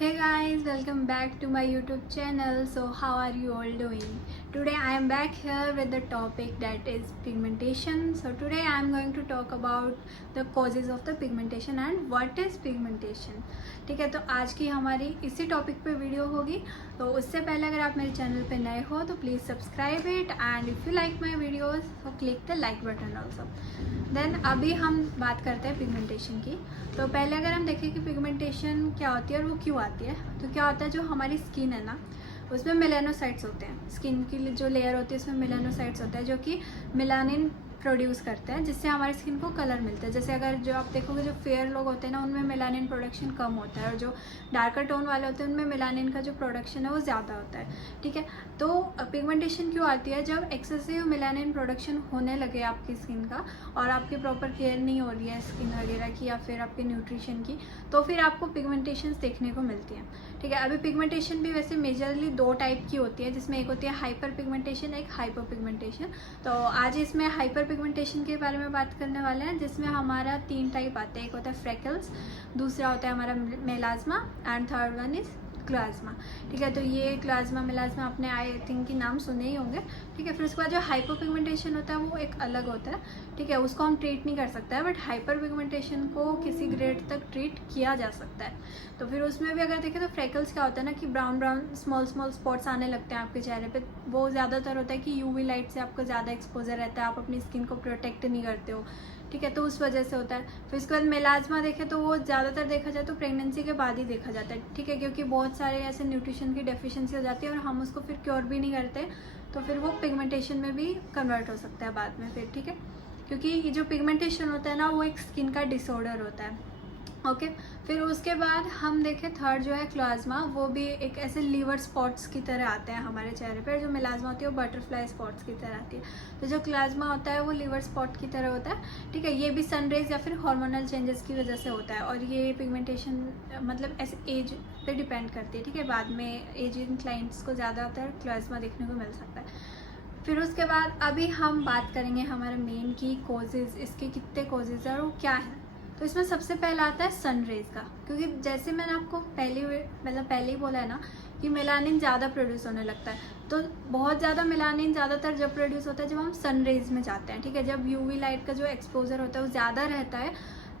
Hey guys, welcome back to my YouTube channel. So how are you all doing? Today I am back here with the topic that is pigmentation. So today I am going to talk about the causes of the pigmentation and what is pigmentation. ठीक है, तो आज की हमारी इसी topic पे video होगी. तो उससे पहले अगर आप मेरे चैनल पे नए हो तो please subscribe it and if you like my videos तो click the like button also. Then अभी हम बात करते हैं पिगमेंटेशन की. तो पहले अगर हम देखें कि पिगमेंटेशन क्या होती है और वो क्यों आती है, तो क्या होता है, जो हमारी स्किन है ना उसमें मेलानोसाइट्स होते हैं. स्किन की जो लेयर होती है उसमें मेलानोसाइट्स होता है जो कि मेलानिन प्रोड्यूस करते हैं, जिससे हमारी स्किन को कलर मिलता है. जैसे अगर जो आप देखोगे जो फेयर लोग होते हैं ना उनमें मेलानिन प्रोडक्शन कम होता है और जो डार्कर टोन वाले होते हैं उनमें मेलानिन का जो प्रोडक्शन है वो ज़्यादा होता है. ठीक है, तो पिगमेंटेशन क्यों आती है? जब एक्सेसिव मेलानिन प्रोडक्शन होने लगे आपकी स्किन का और आपकी प्रॉपर केयर नहीं हो रही है स्किन वगैरह की या फिर आपके न्यूट्रिशन की, तो फिर आपको पिगमेंटेशन देखने को मिलती हैं. ठीक है, अभी पिगमेंटेशन भी वैसे मेजरली दो टाइप की होती है, जिसमें एक होती है हाइपर पिगमेंटेशन, एक हाइपर पिगमेंटेशन. तो आज इसमें हाइपर पिगमेंटेशन के बारे में बात करने वाले हैं, जिसमें हमारा 3 टाइप आते हैं. एक होता है फ्रेकल्स, दूसरा होता है हमारा melasma and third one is chloasma. ठीक है, तो ये क्लाज्मा मेलाज्मा आपने आई थिंक की नाम सुने ही होंगे. ठीक है, फिर उसके बाद जो हाइपर पिगमेंटेशन होता है वो एक अलग होता है. ठीक है, उसको हम ट्रीट नहीं कर सकता है, बट हाइपर पिगमेंटेशन को किसी ग्रेड तक ट्रीट किया जा सकता है. तो फिर उसमें भी अगर देखें तो फ्रेकल्स क्या होता है ना कि brown brown small small spots आने लगते हैं आपके चेहरे पे. वो ज़्यादातर होता है कि यूवी लाइट से आपको ज़्यादा एक्सपोजर रहता है, आप अपनी स्किन को प्रोटेक्ट नहीं करते हो. ठीक है, तो उस वजह से होता है. फिर उसके बाद मेलाज्मा देखें तो वो ज़्यादातर देखा जाए तो प्रेगनेंसी के बाद ही देखा जाता है. ठीक है, क्योंकि बहुत सारे ऐसे न्यूट्रिशन की डेफिशिएंसी हो जाती है और हम उसको फिर क्योर भी नहीं करते, तो फिर वो पिगमेंटेशन में भी कन्वर्ट हो सकता है बाद में फिर. ठीक है, क्योंकि ये जो पिगमेंटेशन होता है ना वो एक स्किन का डिसऑर्डर होता है. ओके, फिर उसके बाद हम देखें थर्ड जो है क्लाज्मा, वो भी एक ऐसे लीवर स्पॉट्स की तरह आते हैं हमारे चेहरे पर. जो मेलाज्मा होती है वो बटरफ्लाई स्पॉट्स की तरह आती है. तो जो क्लाज्मा होता है वो लीवर स्पॉट की तरह होता है. ठीक है, ये भी सनरेज या फिर हार्मोनल चेंजेस की वजह से होता है और ये पिगमेंटेशन मतलब ऐसे एज पे डिपेंड करती है. ठीक है, बाद में एजिंग क्लाइंट्स को ज़्यादातर क्लाज्मा देखने को मिल सकता है. फिर उसके बाद अभी हम बात करेंगे हमारे मेन की कॉजेज़, इसके कितने कॉजेज़ हैं और वो क्या है. तो इसमें सबसे पहला आता है सनरेज का, क्योंकि जैसे मैंने आपको पहले ही बोला है ना कि मेलानिन ज़्यादा प्रोड्यूस होने लगता है. तो बहुत ज़्यादा मेलानिन ज़्यादातर जब प्रोड्यूस होता है जब हम सनरेज में जाते हैं. ठीक है, जब यूवी लाइट का जो एक्सपोजर होता है वो ज़्यादा रहता है,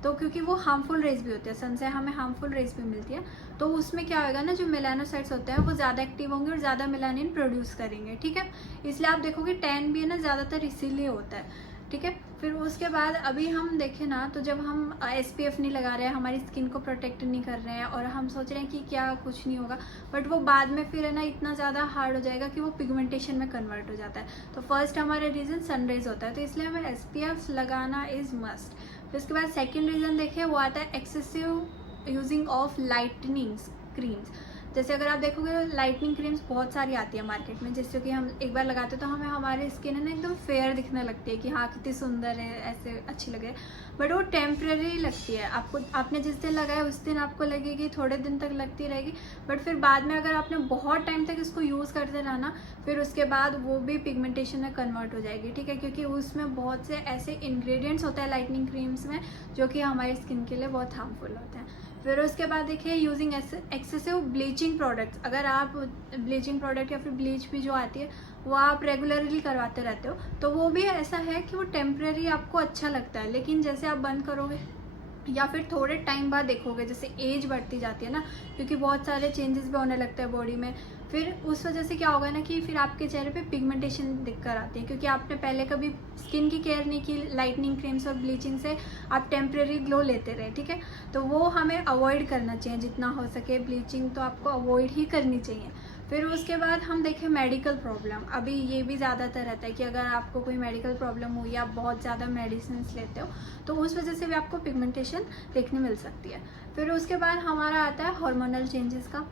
तो क्योंकि वो हार्मफुल रेज भी होती है, सन से हमें हार्मफुल रेज भी मिलती है, तो उसमें क्या होगा ना, जो मेलानोसाइट्स होते हैं वो ज़्यादा एक्टिव होंगे और ज़्यादा मेलानिन प्रोड्यूस करेंगे. ठीक है, इसलिए आप देखोगे टैन भी है ना ज़्यादातर इसीलिए होता है. ठीक है, फिर उसके बाद अभी हम देखें ना तो जब हम SPF नहीं लगा रहे हैं, हमारी स्किन को प्रोटेक्ट नहीं कर रहे हैं और हम सोच रहे हैं कि क्या कुछ नहीं होगा, बट वो बाद में फिर है ना इतना ज़्यादा हार्ड हो जाएगा कि वो पिगमेंटेशन में कन्वर्ट हो जाता है. तो फर्स्ट हमारा रीज़न सनरेज होता है, तो इसलिए हमें SPF लगाना इज़ मस्ट. फिर उसके बाद सेकेंड रीज़न देखें वो आता है excessive using of lightning creams. जैसे अगर आप देखोगे तो लाइटनिंग क्रीम्स बहुत सारी आती है मार्केट में, जिससे कि हम एक बार लगाते हैं तो हमें हमारी स्किन है ना एकदम फेयर दिखने लगती है कि हाँ कितनी सुंदर है, ऐसे अच्छी लगे. बट वो टेम्प्रेरी लगती है. आपने जिस दिन लगाया उस दिन आपको लगेगी, थोड़े दिन तक लगती रहेगी, बट फिर बाद में अगर आपने बहुत टाइम तक इसको यूज़ करते रहा ना, फिर उसके बाद वो भी पिगमेंटेशन में कन्वर्ट हो जाएगी. ठीक है, क्योंकि उसमें बहुत से ऐसे इंग्रेडिएंट्स होते हैं लाइटनिंग क्रीम्स में जो कि हमारी स्किन के लिए बहुत हार्मफुल होते हैं. फिर उसके बाद देखिए यूजिंग एक्सेसिव ब्लीचिंग प्रोडक्ट्स. अगर आप ब्लीचिंग प्रोडक्ट या फिर ब्लीच भी जो आती है वो आप रेगुलरली करवाते रहते हो तो वो भी ऐसा है कि वो टेम्प्रेरी आपको अच्छा लगता है, लेकिन जैसे आप बंद करोगे या फिर थोड़े टाइम बाद देखोगे जैसे एज बढ़ती जाती है ना, क्योंकि बहुत सारे चेंजेस भी होने लगते हैं बॉडी में, फिर उस वजह से क्या होगा ना कि फिर आपके चेहरे पे पिगमेंटेशन दिक्कत आती है, क्योंकि आपने पहले कभी स्किन की केयर नहीं की. लाइटनिंग क्रीम्स और ब्लीचिंग से आप टेम्प्रेरी ग्लो लेते रहे. ठीक है, तो वो हमें अवॉइड करना चाहिए जितना हो सके. ब्लीचिंग तो आपको अवॉइड ही करनी चाहिए. फिर उसके बाद हम देखें मेडिकल प्रॉब्लम. अभी ये भी ज़्यादातर रहता है कि अगर आपको कोई मेडिकल प्रॉब्लम हुई, आप बहुत ज़्यादा मेडिसिन लेते हो तो उस वजह से भी आपको पिगमेंटेशन देखने मिल सकती है. फिर उसके बाद हमारा आता है हार्मोनल चेंजेस का.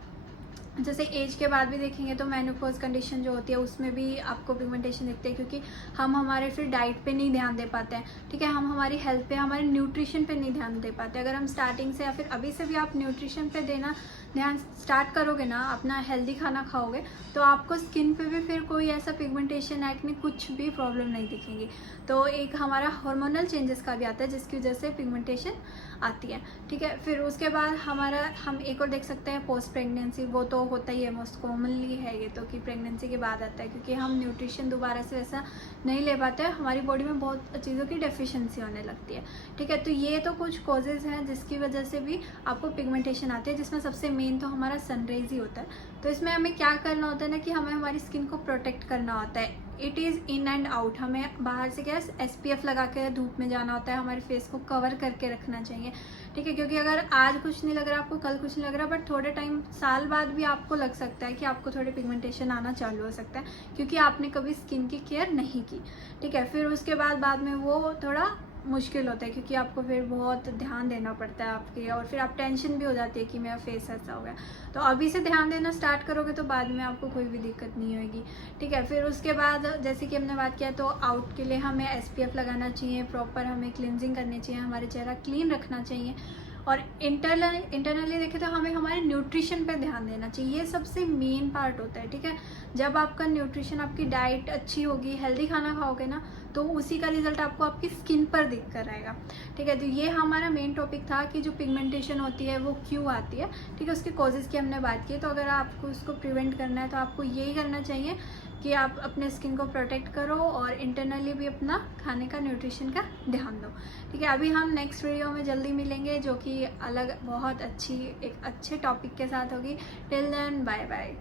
जैसे एज के बाद भी देखेंगे तो मेनोपॉज कंडीशन जो होती है उसमें भी आपको पिगमेंटेशन दिखते हैं, क्योंकि हम हमारे फिर डाइट पे नहीं ध्यान दे पाते हैं. ठीक है, हम हमारी हेल्थ पे, हमारे न्यूट्रिशन पे नहीं ध्यान दे पाते. अगर हम स्टार्टिंग से या फिर अभी से भी आप न्यूट्रिशन पे देना ध्यान स्टार्ट करोगे ना, अपना हेल्दी खाना खाओगे, तो आपको स्किन पे भी फिर कोई ऐसा पिगमेंटेशन एक्ने कुछ भी प्रॉब्लम नहीं दिखेंगी. तो एक हमारा हार्मोनल चेंजेस का भी आता है जिसकी वजह से पिगमेंटेशन आती है। ठीक है, फिर उसके बाद हम एक और देख सकते हैं पोस्ट प्रेगनेंसी, वो तो होता ही है, मोस्ट कॉमनली है ये तो कि प्रेगनेंसी के बाद आता है, क्योंकि हम न्यूट्रिशन दोबारा से वैसा नहीं ले पाते हैं, हमारी बॉडी में बहुत चीज़ों की डेफिशिएंसी होने लगती है। ठीक है, तो ये तो कुछ कॉजेज़ हैं जिसकी वजह से भी आपको पिगमेंटेशन आती है, जिसमें सबसे मेन तो हमारा सनराइज ही होता है। तो इसमें हमें क्या करना होता है ना कि हमें हमारी स्किन को प्रोटेक्ट करना होता है। It is in and out, हमें बाहर से क्या SPF लगा के धूप में जाना होता है, हमारे फेस को कवर करके रखना चाहिए। ठीक है, क्योंकि अगर आज कुछ नहीं लग रहा आपको, कल कुछ नहीं लग रहा, बट थोड़े टाइम साल बाद भी आपको लग सकता है कि आपको थोड़े पिगमेंटेशन आना चालू हो सकता है, क्योंकि आपने कभी स्किन की केयर नहीं की। ठीक है, फिर उसके बाद में वो थोड़ा मुश्किल होता है, क्योंकि आपको फिर बहुत ध्यान देना पड़ता है आपके, और फिर आप टेंशन भी हो जाती है कि मेरा फेस ऐसा हो गया। तो अभी से ध्यान देना स्टार्ट करोगे तो बाद में आपको कोई भी दिक्कत नहीं होगी। ठीक है, फिर उसके बाद जैसे कि हमने बात किया, तो आउट के लिए हमें SPF लगाना चाहिए, प्रॉपर हमें क्लिनजिंग करनी चाहिए, हमारे चेहरा क्लीन रखना चाहिए, और इंटरनली देखें तो हमें हमारे न्यूट्रिशन पे ध्यान देना चाहिए। ये सबसे मेन पार्ट होता है। ठीक है, जब आपका न्यूट्रिशन, आपकी डाइट अच्छी होगी, हेल्दी खाना खाओगे ना, तो उसी का रिजल्ट आपको आपकी स्किन पर दिख कर आएगा। ठीक है, तो ये हमारा मेन टॉपिक था कि जो पिगमेंटेशन होती है वो क्यों आती है। ठीक है, उसके कॉजेज़ की हमने बात की। तो अगर आपको उसको प्रिवेंट करना है तो आपको यही करना चाहिए कि आप अपने स्किन को प्रोटेक्ट करो, और इंटरनली भी अपना खाने का, न्यूट्रिशन का ध्यान दो। ठीक है, अभी हम नेक्स्ट वीडियो में जल्दी मिलेंगे, जो कि अलग बहुत अच्छी एक अच्छे टॉपिक के साथ होगी। Till then, bye bye.